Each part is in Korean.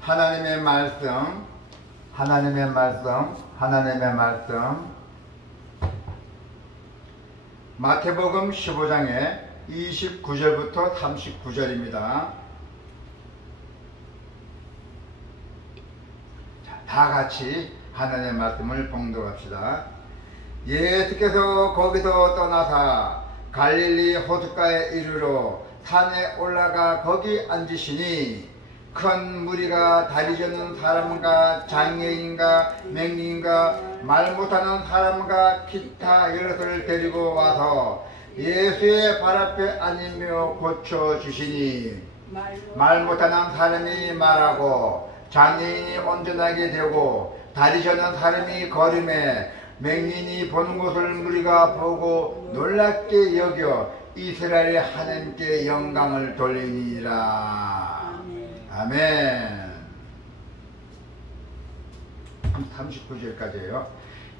하나님의 말씀, 하나님의 말씀, 하나님의 말씀. 마태복음 15장에 29절부터 39절입니다. 다 같이 하나님의 말씀을 봉독합시다. 예수께서 거기서 떠나사 갈릴리 호숫가에 이르러 산에 올라가 거기 앉으시니 큰 무리가 다리 저는 사람과 장애인과 맹인과 말 못하는 사람과 기타 여럿을 데리고 와서 예수의 발 앞에 앉으며 고쳐주시니 말 못하는 사람이 말하고 장애인이 온전하게 되고 다리 저는 사람이 걸음에 맹인이 보는 것을 무리가 보고 놀랍게 여겨 이스라엘의 하나님께 영광을 돌리니라. 아멘. 39절까지예요.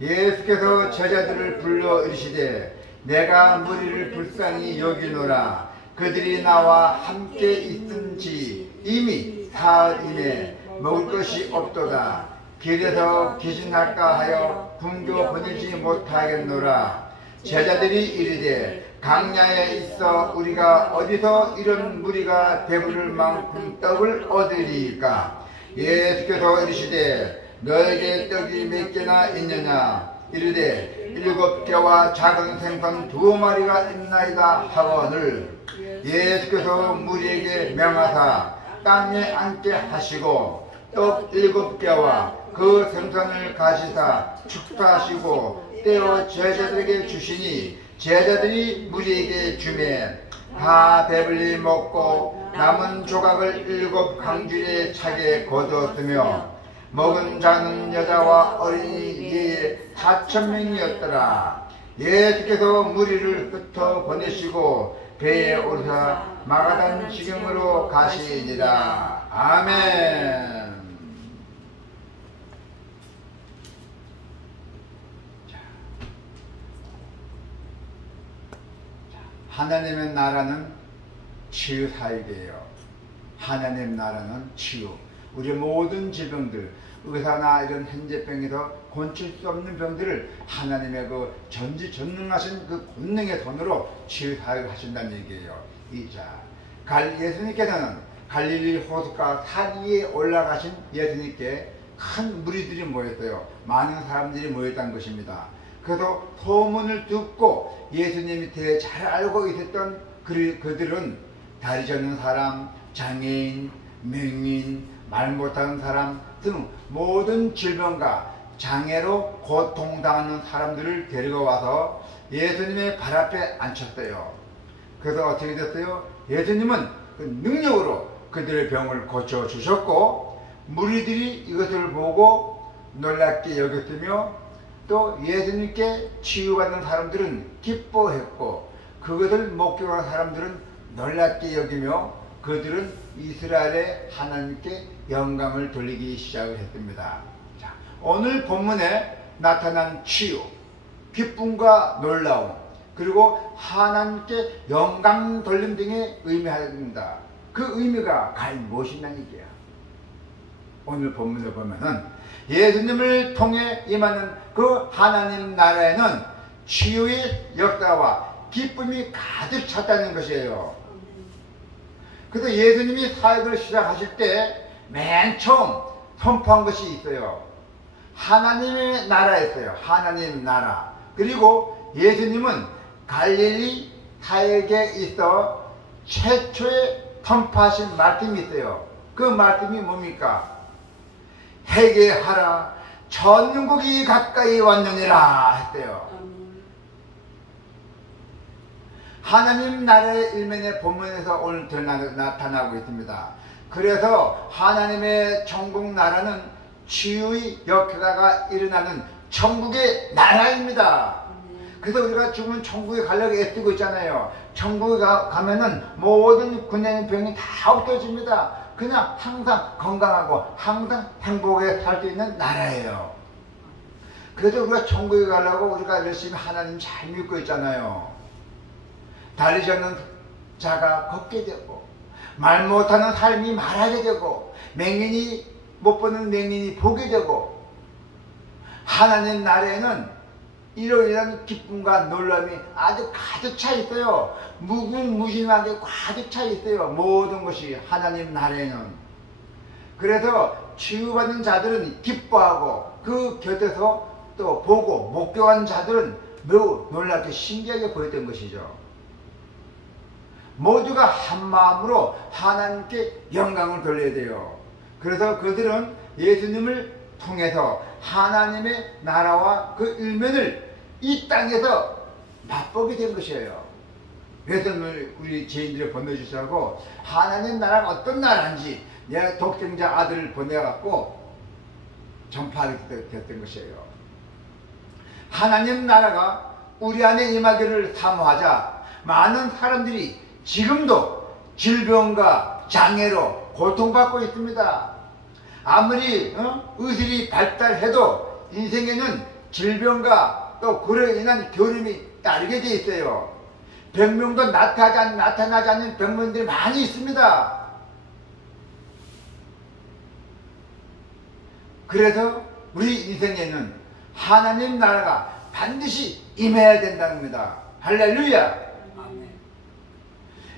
예수께서 제자들을 불러 이르시되 내가 무리를 불쌍히 여기노라. 그들이 나와 함께 있은지 이미 사흘이네 먹을 것이 없도다. 길에서 기진할까 하여 굶겨 보내지 못하겠노라. 제자들이 이르되 강야에 있어 우리가 어디서 이런 무리가 배부를 만큼 떡을 얻으리까? 예수께서 이르시되 너에게 떡이 몇 개나 있느냐? 이르되 7개와 작은 생선 2마리가 있나이다 하거늘. 예수께서 무리에게 명하사 땅에 앉게 하시고 떡 7개와 그 생선을 가지사 축사하시고 떼어 제자들에게 주시니 제자들이 무리에게 주매 다 배불리 먹고 남은 조각을 7강줄에 차게 거두었으며 먹은 자는 여자와 어린이 예에 4,000명이었더라. 예수께서 무리를 흩어 보내시고 배에 오르사 마가단 지경으로 가시니라. 아멘. 하나님의 나라는 치유 사역이에요. 하나님의 나라는 치유. 우리 모든 질병들, 의사나 이런 현재병에서 고칠 수 없는 병들을 하나님의 그 전지전능하신 그 권능의 손으로 치유 사역을 하신다는 얘기예요. 예수님께서는 갈릴리 호숫가 산 위에 올라가신 예수님께 큰 무리들이 모였어요. 많은 사람들이 모였다는 것입니다. 그래서 소문을 듣고 예수님이 되게 잘 알고 있었던 그들은 다리 저는 사람, 장애인, 맹인, 말 못하는 사람 등 모든 질병과 장애로 고통당하는 사람들을 데리고 와서 예수님의 발 앞에 앉혔어요. 그래서 어떻게 됐어요? 예수님은 그 능력으로 그들의 병을 고쳐주셨고 무리들이 이것을 보고 놀랍게 여겼으며 또 예수님께 치유받는 사람들은 기뻐했고 그것을 목격한 사람들은 놀랍게 여기며 그들은 이스라엘의 하나님께 영광을 돌리기 시작을 했습니다. 자, 오늘 본문에 나타난 치유, 기쁨과 놀라움, 그리고 하나님께 영광 돌림 등의 의미합니다. 그 의미가 과연 무엇이냐는 얘기야. 오늘 본문을 보면은 예수님을 통해 임하는 그 하나님 나라에는 치유의 역사와 기쁨이 가득 찼다는 것이에요. 그래서 예수님이 사역을 시작하실 때 맨 처음 선포한 것이 있어요. 하나님의 나라였어요. 하나님 나라. 그리고 예수님은 갈릴리 사역에 있어 최초의 선포하신 말씀이 있어요. 그 말씀이 뭡니까? 회개하라 천국이 가까이 왔느니라 했대요. 하나님 나라의 일면의 본문에서 오늘 나타나고 있습니다. 그래서 하나님의 천국 나라는 치유의 역사가 일어나는 천국의 나라입니다. 그래서 우리가 지금 천국에 가려고 애쓰고 있잖아요. 천국에 가면은 모든 군대의 병이 다 없어집니다. 그냥 항상 건강하고 항상 행복하게 살 수 있는 나라예요. 그래서 우리가 천국에 가려고 우리가 열심히 하나님 잘 믿고 있잖아요. 다리 저는 자가 걷게 되고 말 못하는 사람이 말하게 되고, 맹인이 못 보는 맹인이 보게 되고, 하나님 나라에는 이런 기쁨과 놀람이 아주 가득 차 있어요. 무궁무진하게 가득 차 있어요. 모든 것이 하나님 나라에는. 그래서 치유받는 자들은 기뻐하고, 그 곁에서 또 보고 목격한 자들은 매우 놀랍게 신기하게 보였던 것이죠. 모두가 한 마음으로 하나님께 영광을 돌려야 돼요. 그래서 그들은 예수님을 통해서 하나님의 나라와 그 일면을 이 땅에서 맛보게 된 것이에요. 그래서 우리 죄인들을 건너주시라고 하나님 나라가 어떤 나라인지 내 독생자 아들을 보내갖고 전파하게 됐던 것이에요. 하나님 나라가 우리 안에 임하기를 사모하자 많은 사람들이 지금도 질병과 장애로 고통받고 있습니다. 아무리 의술이 발달해도 인생에는 질병과 또 그로 인한 괴로움이 따르게 돼 있어요. 병명도 나타나지 않는 병명들이 많이 있습니다. 그래서 우리 인생에는 하나님 나라가 반드시 임해야 된다는 겁니다. 할렐루야.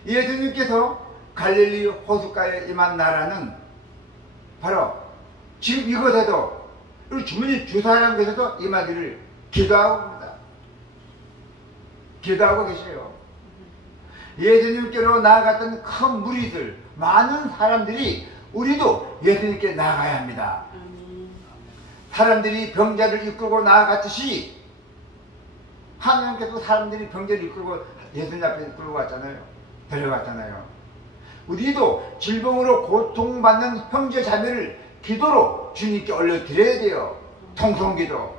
예수님께서 갈릴리 호숫가에 임한 나라는 바로 지금 이곳에도 우리 주머니 주사람께서도 임하기를 기도하고 있습니다. 기도하고 계세요. 예수님께로 나아갔던 큰 무리들, 많은 사람들이 우리도 예수님께 나아가야 합니다. 사람들이 병자를 이끌고 나아갔듯이 하나님께서 사람들이 병자를 이끌고 예수님 앞에 이끌고 왔잖아요. 데려갔잖아요. 우리도 질병으로 고통받는 형제 자매를 기도로 주님께 올려드려야 돼요. 통성기도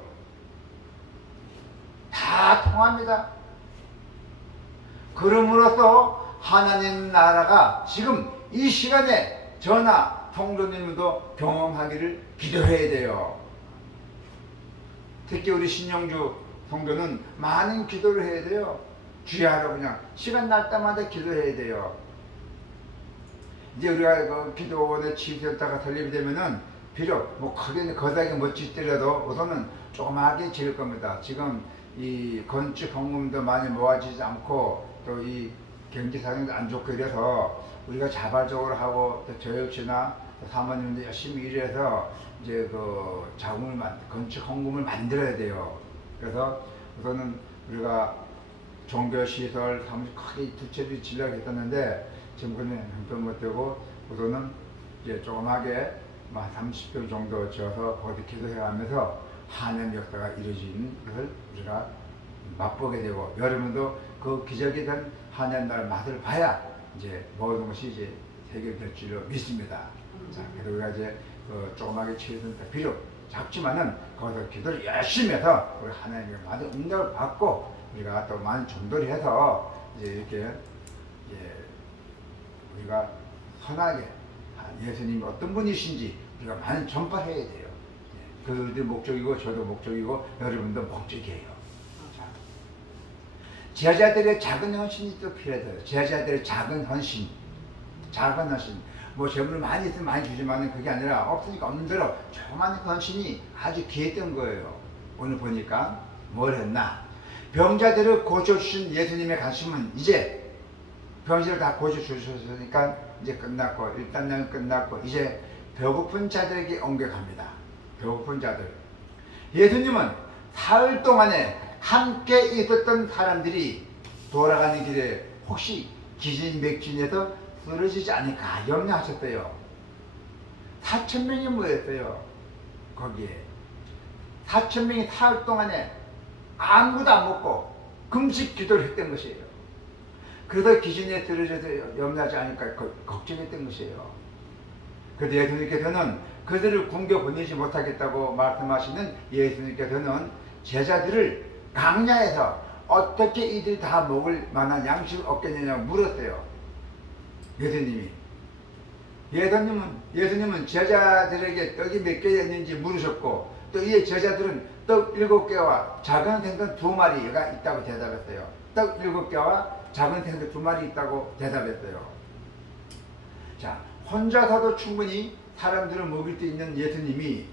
다 통합니다. 그럼으로써 하나님 나라가 지금 이 시간에 저나 통로님도 경험하기를 기도해야 돼요. 특히 우리 신영주 성도는 많은 기도를 해야 돼요. 주야로 그냥 시간 날 때마다 기도해야 돼요. 이제 우리가 그 기도원에 취직했다가 설립이 되면은 비록 뭐 크게 거다게 멋지더라도 우선은 조그맣게 지을 겁니다. 지금 이 건축 헌금도 많이 모아지지 않고 또 이 경제 상황도 안 좋고 이래서 우리가 자발적으로 하고 또 저 역시나 사모님도 열심히 일해서 이제 그 자금을 건축 헌금을 만들어야 돼요. 그래서 우선은 우리가 종교시설 사무실 크게 두 채를 지려고 했었는데 지금 그냥 형편 못 되고 우선은 이제 조그맣게 30평 정도 지어서 거기 기도해 가면서 하나님 역사가 이루어지는 것을 우리가 맛보게 되고 여러분도 그 기적이 된 하나님 나라 맛을 봐야 이제 모든 것이 이제 해결될 줄로 믿습니다. 자, 그래서 우리가 이제 그 조그맣게 치료는 비록 작지만은 거기서 기도를 열심히 해서 우리 하나님의 많은 응답을 받고 우리가 또 많은 전도를 해서 이제 이렇게 우리가 선하게 예수님이 어떤 분이신지 우리가 많이 전파해야 돼요. 그들도 목적이고 저도 목적이고 여러분도 목적이에요. 자, 제자들의 작은 헌신이 또 필요해요. 제자들의 작은 헌신, 작은 헌신. 뭐 재물을 많이 있으면 많이 주지만은 그게 아니라 없으니까 없는 대로 조그만 헌신이 아주 귀했던 거예요. 오늘 보니까 뭘 했나? 병자들을 고쳐주신 예수님의 가슴은 이제 병자를 다 고쳐주셨으니까 이제 끝났고 일단은 끝났고 이제 배고픈 자들에게 옮겨갑니다. 배고픈 자들. 예수님은 사흘 동안에 함께 있었던 사람들이 돌아가는 길에 혹시 기진맥진해서 쓰러지지 않을까 염려하셨어요. 4,000명이 모였어요. 거기에 4,000명이 사흘 동안에 아무것도 안 먹고 금식 기도를 했던 것이에요. 그래서 기준에 쓰러져서 염려하지 않을까 걱정했던 것이에요. 그래서 예수님께서는 그들을 굶겨 보내지 못하겠다고 말씀하시는 예수님께서는 제자들을 강야에서 어떻게 이들이 다 먹을 만한 양식을 얻겠느냐고 물었어요. 예수님은 제자들에게 떡이 몇 개였는지 물으셨고 또 이 제자들은 떡 7개와 작은 생선 2마리가 있다고 대답했어요. 떡 7개와 작은 생선 2마리 있다고 대답했어요. 자, 혼자서도 충분히 사람들을 먹일 수 있는 예수님이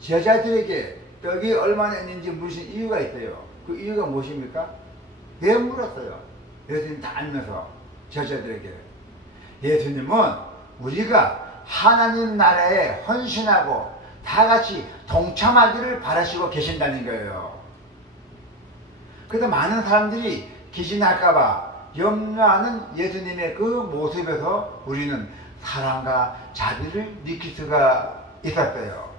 제자들에게 떡이 얼마나 있는지 물으신 이유가 있어요. 그 이유가 무엇입니까? 왜 물었어요? 예수님 다 알면서 제자들에게. 예수님은 우리가 하나님 나라에 헌신하고 다 같이 동참하기를 바라시고 계신다는 거예요. 그래서 많은 사람들이 기진할까봐 염려하는 예수님의 그 모습에서 우리는 사랑과 자비를 느낄 수가 있었어요.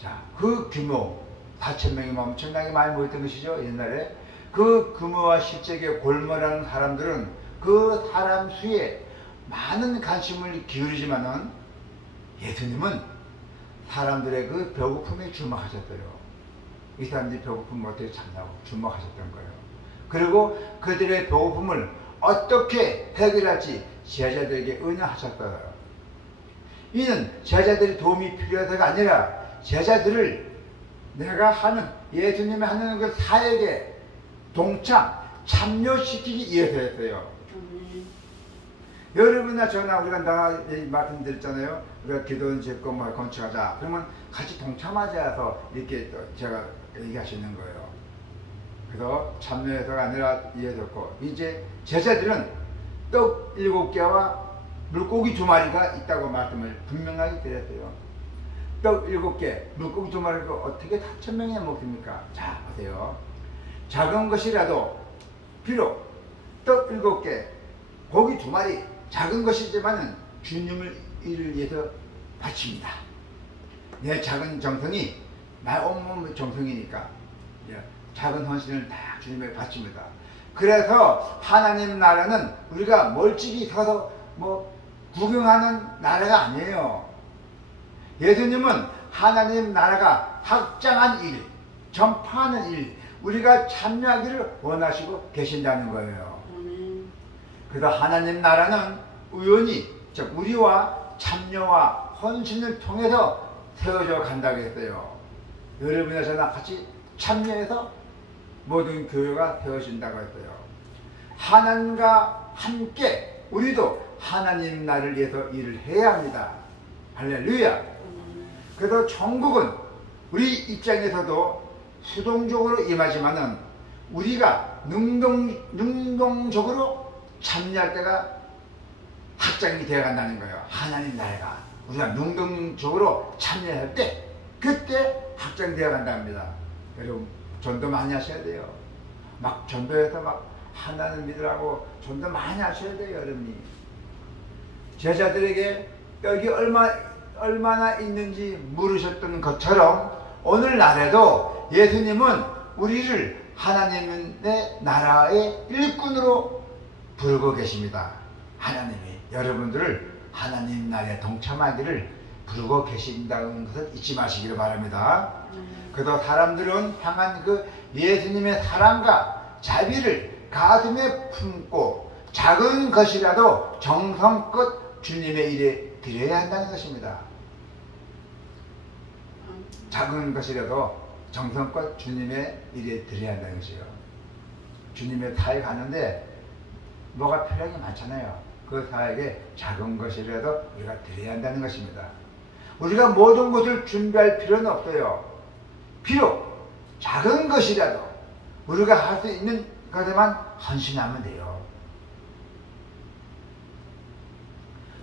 자, 그 규모 4,000명이면 엄청나게 많이 모였던 것이죠. 옛날에 그 규모와 실제의 골몰하는 사람들은 그 사람 수에 많은 관심을 기울이지만은 예수님은 사람들의 그 배고픔에 주목하셨어요. 이 사람들이 배고픔을 어떻게 참냐고 주목하셨던 거예요. 그리고 그들의 배고픔을 어떻게 해결할지 제자들에게 은혜하셨어요. 이는 제자들의 도움이 필요해서가 아니라 제자들을 내가 하는 예수님이 하는 그 사역에 참여시키기 위해서였어요. 여러분이나 저나 우리가 말씀드렸잖아요. 우리가 기도원 짓고 뭐 건축하자. 그러면 같이 동참하자 해서 이렇게 제가 얘기하시는 거예요. 그래서 참여해서가 아니라 이해했고, 이제 제자들은 떡 7개와 물고기 2마리가 있다고 말씀을 분명하게 드렸어요. 떡 7개, 물고기 2마리가 어떻게 4,000명이나 먹습니까? 자, 보세요. 작은 것이라도 비록 떡 7개, 고기 2마리, 작은 것이지만은 주님을 이를 위해서 바칩니다. 내 작은 정성이 나의 온몸의 정성이니까 작은 헌신을 다 주님에 바칩니다. 그래서 하나님 나라는 우리가 멀찍이 서서 뭐 구경하는 나라가 아니에요. 예수님은 하나님 나라가 확장한 일, 전파하는 일, 우리가 참여하기를 원하시고 계신다는 거예요. 그래서 하나님 나라는 우연히 즉 우리와 참여와 헌신을 통해서 세워져 간다고 했어요. 여러분이나 저나 같이 참여해서 모든 교회가 세워진다고 했어요. 하나님과 함께 우리도 하나님 나라를 위해서 일을 해야 합니다. 할렐루야. 그래서 천국은 우리 입장에서도 수동적으로 임하지만은 우리가 능동적으로 참여할 때가 확장이 되어 간다는 거예요. 하나님 나라가 우리가 능동적으로 참여할 때 그때 확장되어 간답니다. 여러분 전도 많이 하셔야 돼요. 막 전도해서 막 하나님 믿으라고 전도 많이 하셔야 돼요. 여러분이 제자들에게 떡이 얼마나 있는지 물으셨던 것처럼 오늘날에도 예수님은 우리를 하나님의 나라의 일꾼으로 부르고 계십니다. 하나님이 여러분들을 하나님 나라에 동참하기를 부르고 계신다는 것을 잊지 마시기를 바랍니다. 그래서 사람들은 향한 그 예수님의 사랑과 자비를 가슴에 품고 작은 것이라도 정성껏 주님의 일에 드려야 한다는 것입니다. 작은 것이라도 정성껏 주님의 일에 드려야 한다는 것이에요. 주님의 사역에 가는데 뭐가 필요한 게 많잖아요. 그 사역에 작은 것이라도 우리가 드려야 한다는 것입니다. 우리가 모든 것을 준비할 필요는 없어요. 비록 작은 것이라도 우리가 할 수 있는 것에만 헌신하면 돼요.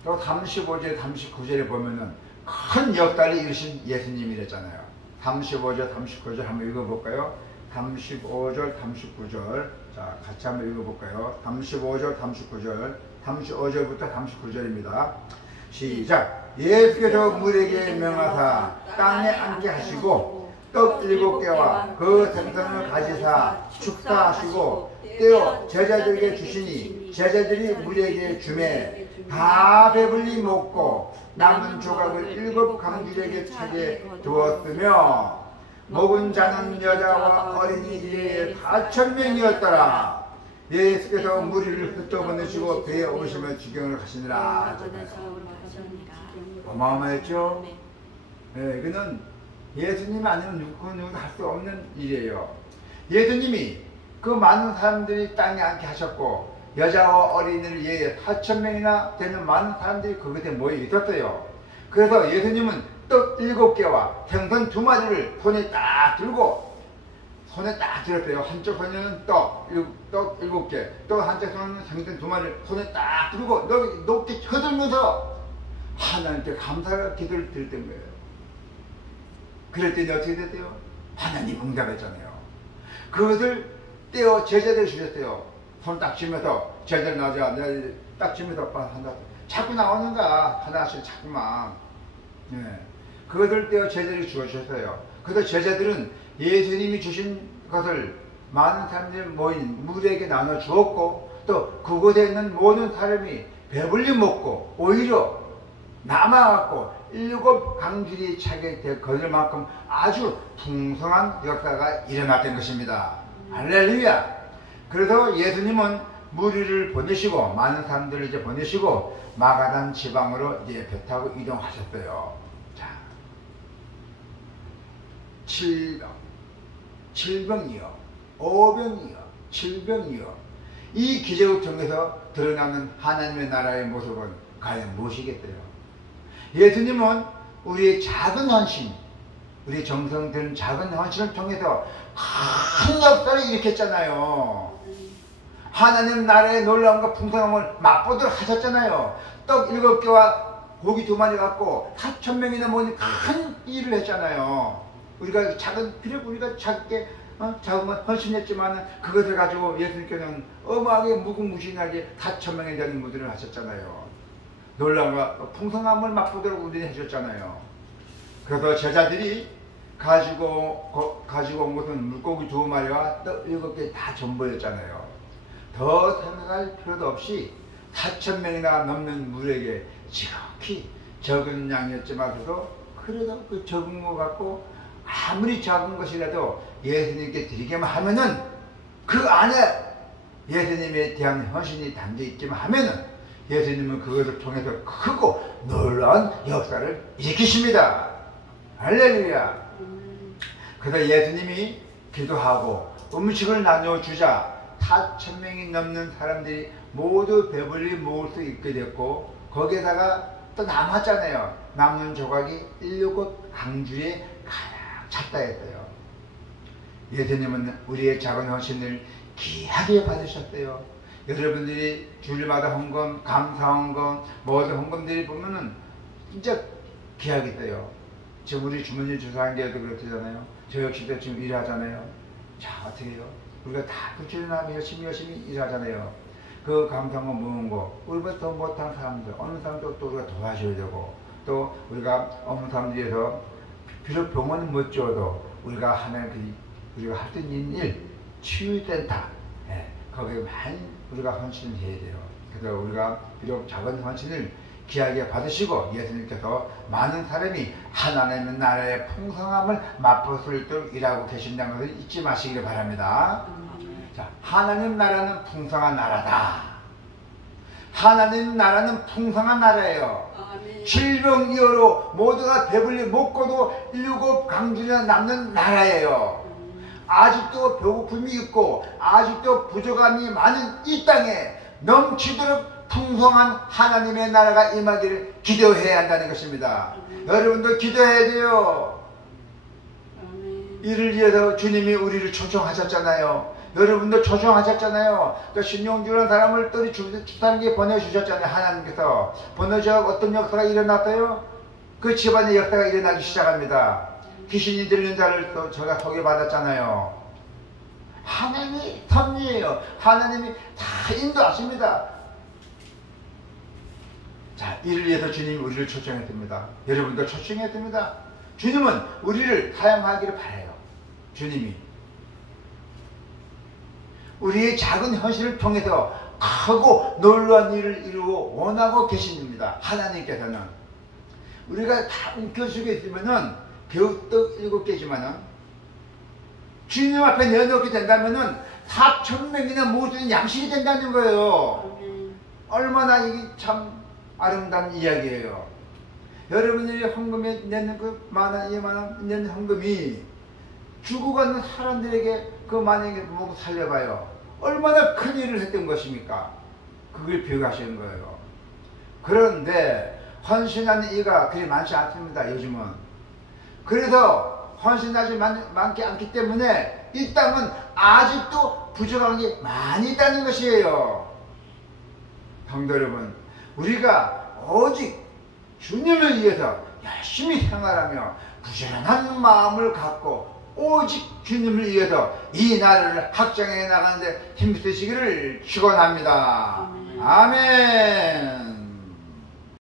또 35절, 39절에 보면은 큰 역사를 이루신 예수님이랬잖아요. 35절, 39절 한번 읽어볼까요? 35절, 39절. 자, 같이 한번 읽어볼까요? 35절, 39절. 35절부터 39절입니다. 시작! 예수께서 물에게 명하사 땅에 앉게 하시고 떡 7개와 그 생선을 가지사 축사하시고 떼어 제자들에게 주시니 제자들이 물에게 주매 다 배불리 먹고 남은 조각을 7 강들에게 차게 두었으며 먹은 자는 여자와 어린이 이외에 4,000명이었더라. 예수께서 무리를 흩어보내시고 배에 오르시며 지경을 가시니라. 어마어마했죠? 네, 이거는 예수님 아니면 누구도 할 수 없는 일이에요. 예수님이 그 많은 사람들이 땅에 앉게 하셨고 여자와 어린이를 위해 4,000명이나 되는 많은 사람들이 그곳에 모여 있었어요. 그래서 예수님은 떡 7개와 생선 2마리를 손에 딱 들고 손에 딱 들었어요. 한쪽 손에는 떡 7개, 또 한쪽 손에는 생선 2마리를 손에 딱 들고 높게 쳐들면서 하나님께 감사 기도를 드렸던 거예요. 그랬더니 어떻게 됐어요? 하나님 응답했잖아요. 그것을 떼어 제자들 주셨어요. 손 딱 쥐면서 제자들 나오자 딱 쥐면서 한다. 자꾸 나오는가 하나씩 자꾸만. 네. 그것을 떼어 제자들이 주어주셨어요. 그래서 제자들은 예수님이 주신 것을 많은 사람들이 모인 무리에게 나눠 주었고, 또 그곳에 있는 모든 사람이 배불리 먹고 오히려 남아갖고 7 강줄이 차게 거둘 만큼 아주 풍성한 역사가 일어났던 것입니다. 할렐루야! 그래서 예수님은 무리를 보내시고 많은 사람들을 이제 보내시고 마가단 지방으로 이제 배 타고 이동하셨어요. 자, 7병이요, 5병이요, 7병이요. 이 기적을 통해서 드러나는 하나님의 나라의 모습은 과연 무엇이겠어요? 예수님은 우리의 작은 헌신, 우리 정성 드는 작은 헌신을 통해서 큰 역사를 일으켰잖아요. 하나님 나라의 놀라움과 풍성함을 맛보도록 하셨잖아요. 떡 7개와 고기 2마리 갖고 4,000명이나 모인 큰 일을 했잖아요. 우리가 우리가 작게 작은 건 헌신했지만 그것을 가지고 예수님께서는 어마하게 무궁무진하게 4,000명에 대한 무대를 하셨잖아요. 놀라움과 풍성함을 맛보도록 우리는 해줬잖아요. 그래서 제자들이 가지고 온 것은 물고기 2마리와 떡 7개 다 전부였잖아요. 더 생각할 필요도 없이 4,000명이나 넘는 무리에게 지극히 적은 양이었지만 그래도 그 적은 것 같고 아무리 작은 것이라도 예수님께 드리기만 하면은 그 안에 예수님에 대한 헌신이 담겨 있기만 하면은 예수님은 그것을 통해서 크고 놀라운 역사를 일으키십니다. 할렐루야. 그래서 예수님이 기도하고 음식을 나눠주자 4,000명이 넘는 사람들이 모두 배불리 먹을 수 있게 됐고, 거기에다가 또 남았잖아요. 남는 조각이 7 강주에 가득 찼다 했어요. 예수님은 우리의 작은 헌신을 귀하게 받으셨어요. 여러분들이 주일마다 헌금, 감사 헌금, 모든 헌금들이 보면은 진짜 귀하겠어요. 지금 우리 주머니 주사한개도 그렇잖아요. 저 역시도 지금 일하잖아요. 자, 어떻게 해요? 우리가 다 부지런하게 열심히 일하잖아요. 그 감사헌금 모은 거, 우리보다 더 못한 사람들, 어느 사람도 또 우리가 도와줘야 되고, 또 우리가 어느 사람들 위해서 비록 병원은 못 지어도 우리가 하나님 우리가 할 수 있는 일, 치유센터, 거기에 많이 우리가 헌신을 해야 돼요. 그래서 우리가 비록 작은 헌신을 귀하게 받으시고 예수님께서 많은 사람이 하나님의 나라의 풍성함을 맛볼 수 있도록 일하고 계신다는 것을 잊지 마시기를 바랍니다. 자, 하나님 나라는 풍성한 나라다. 하나님 나라는 풍성한 나라예요. 7병이어로 모두가 배불리 먹고도 7 강주나 남는 나라예요. 아직도 배고픔이 있고 아직도 부족함이 많은 이 땅에 넘치도록 풍성한 하나님의 나라가 임하기를 기도해야 한다는 것입니다. 여러분도 기도해야 돼요. 이를 위해서 주님이 우리를 초청하셨잖아요. 여러분도 초청하셨잖아요. 또 신용주라는 사람을 또 주사님께 보내주셨잖아요. 하나님께서 보내주셔서 어떤 역사가 일어났어요? 그 집안의 역사가 일어나기 시작합니다. 귀신이 들리는 자를 또 제가 소개받았잖아요. 하나님이 섭리예요. 하나님이 다 인도하십니다. 자, 이를 위해서 주님이 우리를 초청했습니다. 여러분도 초청했습니다. 주님은 우리를 사용하기를 바라요. 주님이 우리의 작은 현실을 통해서 크고 놀라운 일을 이루고 원하고 계십니다. 하나님께서는 우리가 다 움켜쥐고 있으면은 겨우 떡 7개지만은 주님 앞에 내놓게 된다면은 4,000명이나 모든 양식이 된다는 거예요. 얼마나 이게 참 아름다운 이야기예요. 여러분들이 헌금에 내는 그 10,000원, 20,000원 내는 헌금이 죽어가는 사람들에게 그 만약에 먹고 살려봐요. 얼마나 큰 일을 했던 것입니까? 그걸 비유하시는 거예요. 그런데 헌신하는 이가 그리 많지 않습니다, 요즘은. 그래서 헌신하지 많지 않기 때문에 이 땅은 아직도 부족한 게 많이 있다는 것이에요. 성도 여러분, 우리가 오직 주님을 위해서 열심히 생활하며 부지런한 마음을 갖고 오직 주님을 위해서 이 나라를 확장해 나가는데 힘쓰시기를 축원합니다. 아멘.